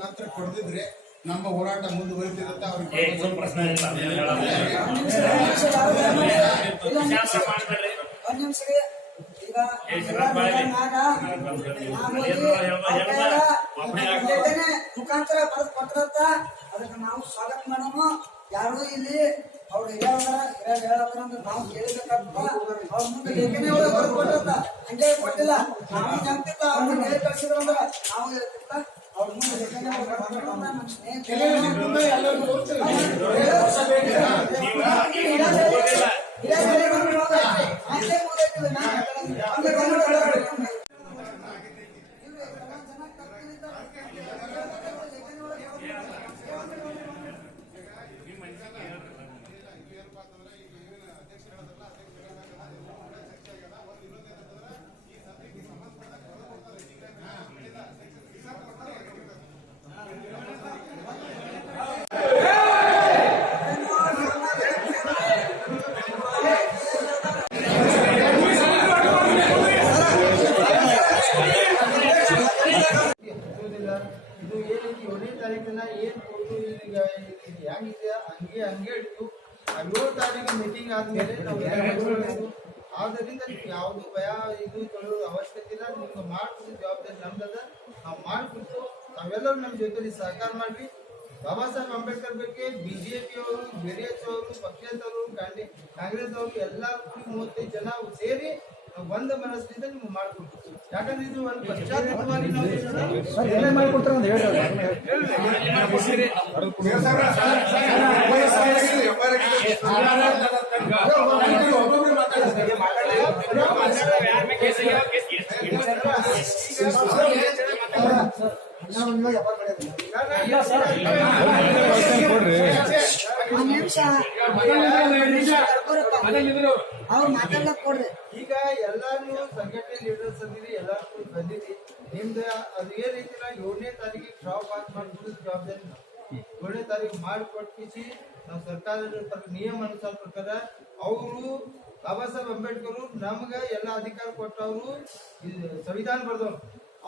ನಂತರ ಕೊಡದಿದ್ರೆ ನಮ್ಮ ಹೋರಾಟ ಮುಂದುವರಿತಿರುತ್ತೆ ಅವ್ರಿಗೆ. ಒಂದ್. ಈಗ ಮುಖಾಂತರ ಬರೆದು ಕೊಟ್ಟಿರತ್ತ ಅದಕ್ಕೆ ನಾವು ಸ್ವಾಗತ ಮಾಡೋಣ ಯಾರು ಇಲ್ಲಿ ಅವ್ರು ಹೇಳಿದ್ರೆ ಹೇಳತ್ತಾರ ಅಂದ್ರೆ ನಾವು ಅವ್ರ ಮುಂದೆ ಲೇಖನೆ ಒಳಗೆ ಬರೆದು ಕೊಟ್ಟಿರತ್ತ ಹಂಗೆ ಕೊಟ್ಟಿಲ್ಲ ನಾವು ಜನತೆ ಅವ್ರನ್ನ ಹೇಳಿ ಕಳ್ಸಿದ್ರಂದ್ರ ನಾವು ಅವ್ರ ಮುಂದೆ ಲೇಖನಿ ಒಳಗೆ ಬರೆದು ಕೊಟ್ಟಿರತ್ತ ನಮ್ಮ ಸ್ನೇಹಿತರು ಮುಂದೆ ಎಲ್ಲರೂ ತೋರಿಸ್ತೀವಿ. ಹಚ್ಚೋದಿಲ್ಲ ಇದು ಏನೈತಿ ಏಳನೇ ತಾರೀಕಿನ ಏನ್ ಕೊಟ್ಟು ಈಗ ಹೆಂಗಿದೆ ಹಂಗೆ ಹಂಗೆ ಇಟ್ಟು ಏಳು ತಾರೀಕು ಮೀಟಿಂಗ್ ಆದಮೇಲೆ ನಾವು ಆದ್ದರಿಂದ ಯಾವುದು ಭಯ ಇದು ತೊಳೆಯೋದು ಅವಶ್ಯಕತೆ ಇಲ್ಲ. ನಿಮ್ಗೆ ಮಾಡ್ಕೊಡೋ ಜವಾಬ್ದಾರಿ ನಮ್ದದ. ನಾವು ಮಾಡ್ಕೊಟ್ಟು ನಾವೆಲ್ಲರೂ ನಮ್ಮ ಜೊತೆಲಿ ಸಹಕಾರ ಮಾಡ್ರಿ ಬಾಬಾ ಸಾಹೇಬ್ ಅಂಬೇಡ್ಕರ್ ಬಗ್ಗೆ ಬಿಜೆಪಿ ಅವರು ಜೆಡಿಎಸ್ ಅವರು ಪಕ್ಷೇತರರು ಕಾಂಗ್ರೆಸ್ ಅವರು ಎಲ್ಲಾ ಕೂಡಿ ಮೂವತ್ತೈದು ಜನ ಸೇರಿ ಒಂದ ಮನಸ್ಸಿನಿಂದ ನಿಮ್ಗೆ ಮಾಡ್ಕೊಡ್ತೀವಿ ಯಾಕಂದ್ರೆ ಇದು ಒಂದು ಪಶ್ಚಾತ್ತಾಪವಾಗಿ ನಾವು ಒಬ್ಬೊಬ್ರು ಮಾತಾಡ್ತಾರೆ. ಅವ್ರು ಮಾತಾಡ್ಲಕ್ ಕೊಡ್ರಿ ಈಗ ಎಲ್ಲಾರು ಸಂಘಟನೆ ಲೀಡರ್ಸ್ ಅಂದಿರಿ ಎಲ್ಲಾರು ಬಂದಿರಿ ನಿಮ್ದು ಅದು ಏನೈತಿಲ್ಲ ಏಳನೇ ತಾರೀಕಿಗೆ ಡ್ರಾಪ್ ಪಾಸ್ ಮಾಡ್ಕೊಡೋದು ಜವಾಬ್ದಾರಿ. ಏಳನೇ ತಾರೀಕು ಮಾಡಿಕೊಟ್ಟಿಸಿ ನಾವು ಸರ್ಕಾರದ ನಿಯಮ ಅನುಸಾರ ಪ್ರಕಾರ ಅವರು ಬಾಬಾ ಸಾಹೇಬ್ ಅಂಬೇಡ್ಕರ್ ನಮ್ಗ ಎಲ್ಲ ಅಧಿಕಾರ ಕೊಟ್ಟವರು ಸಂವಿಧಾನ ಬರ್ದವ್ರು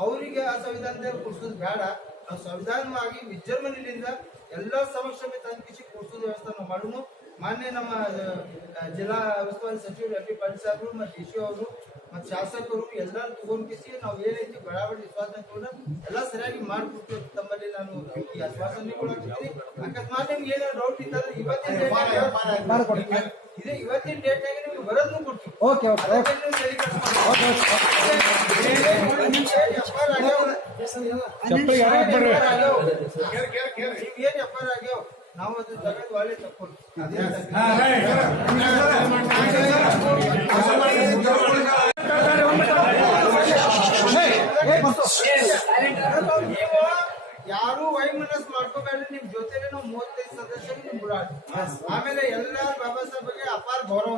ಅವರಿಗೆ ಆ ಸಂವಿಧಾನದಲ್ಲಿ ಕೊಡ್ಸೋದು ಬೇಡ ನಾವು ಸಂವಿಧಾನವಾಗಿ ವಿಜೃಂಭಣೆಯಿಂದ ಎಲ್ಲ ಸಮಕ್ಷಮೆ ತಂದಿಸಿ ಕೊಡ್ಸೋದು ವ್ಯವಸ್ಥೆ ನಾವು ಮಾಡೋಣ ಮಾನ್ಯ ನಮ್ಮ ಜಿಲ್ಲಾ ಉಸ್ತುವಾರಿ ಸಚಿವರು ಎಂ ಪಿ ಪಾಟೀಲ್ ಸಾಹೇಬರು ಮತ್ತು ಡಿ ಸಿ ಅವರು ಮತ್ತು ಶಾಸಕರು ಎಲ್ಲರೂ ತಗೊಂಡ್ಕಿಸಿ ನಾವು ಏನೈತಿ ಬಡಾವಣೆ ವಿಶ್ವಾಸ ಕೂಡ ಎಲ್ಲ ಸರಿಯಾಗಿ ಮಾಡ್ಕೊಡ್ತೀವಿ ಅಂತ ತಮ್ಮಲ್ಲಿ ನಾನು ಈ ಆಶ್ವಾಸನೆ ಕೊಡಾಕತ್ತೀನಿ. ಅಕಸ್ಮಾತ್ ನಿಮ್ಗೆ ಏನಾದ್ರು ಡೌಟ್ ಇತ್ತಂದ್ರೆ ಇವತ್ತಿನ ಡೇಟ್ ಇದೆ ಇವತ್ತಿನ ಡೇಟ್ನಾಗ ನಿಮ್ಗೆ ಬರೋದನ್ನು ಕೊಡ್ತೀವಿ. ಓಕೆ ಓಕೆ ಅದಕ್ಕೆ ಯಾರು ಆಗ್ಯಾವ ನಾವು ಅದು ತಗೊಂಡು ಒಳ್ಳೆ ತಕ್ಕೊಂಡು. ನೀವು ಯಾರು ವೈಮನಸ್ ಮಾಡ್ಕೋಬೇಡ್ರಿ ನಿಮ್ ಜೊತೆಲೆ ನಾವು ಮೂವತ್ತೈದು ಸದಸ್ಯರು ನಿಮ್ ಆಮೇಲೆ ಎಲ್ಲ ಬಾಬಾ ಸಾಹೇಬ್ ಬಗ್ಗೆ ಅಪಾರ ಗೌರವ.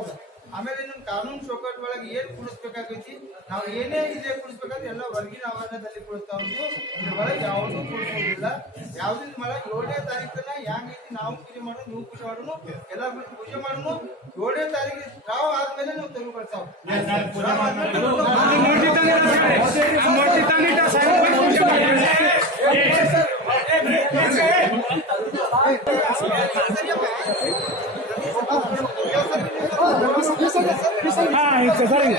ಆಮೇಲೆ ನಿಮ್ ಕಾನೂನು ಚೌಕಟ್ ಒಳಗೆ ಏನ್ ಕುಡಿಸ್ಬೇಕಾಗೈತಿ? ನಾವು ಏನೇ ಇದೆ ಕೂಡಿಸ್ಬೇಕಾದ್ರೆ ಎಲ್ಲ ಹೊರಗಿನ ಆವರಣದಲ್ಲಿ ಕುಡಿಸ್ತಾ ಇದ್ರ ಒಳಗೆ ಯಾವ್ದು ಕುಡಿಸೋದಿಲ್ಲ. ಯಾವ್ದಿನ ಮಳೆ ಏಳನೇ ತಾರೀಕನ್ನ ಹೆಂಗೈತಿ ನಾವು ಪೂಜೆ ಮಾಡೋ ನೀವು ಪೂಜೆ ಮಾಡೋನು ಎಲ್ಲ ಪೂಜೆ ಮಾಡೋನು ಏಳನೇ ತಾರೀಕು ಸ್ಟ್ರಾವ್ ಆದ್ಮೇಲೆ ನಾವು ತೆರವುಗೊಳ್ತಾವ್ ఇచ్చేసరి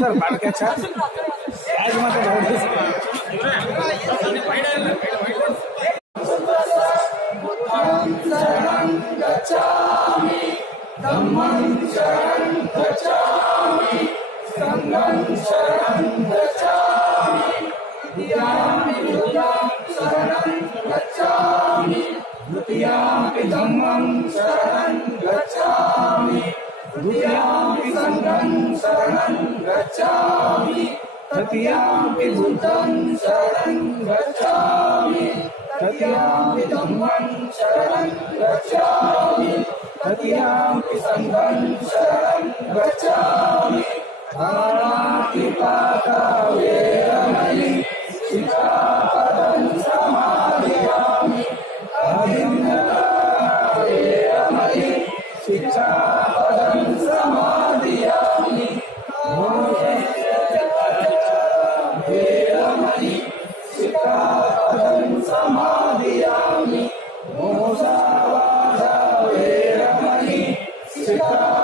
సార్ మనకెచ్చా యాజ్ మాత్రం గచ్చామి దమ్మం శరణ్ గచ్చామి సంగం శరణ్ గచ్చామి ధ్యామి శరణం गच्छामि द्वितीया Dhammam saran gacchami Duryami sangam saran gacchami Tatiyami bhutam saran gacchami Tatiyami dhammam saran gacchami Tatiyami sangam saran gacchami Tharati pakave Yeah.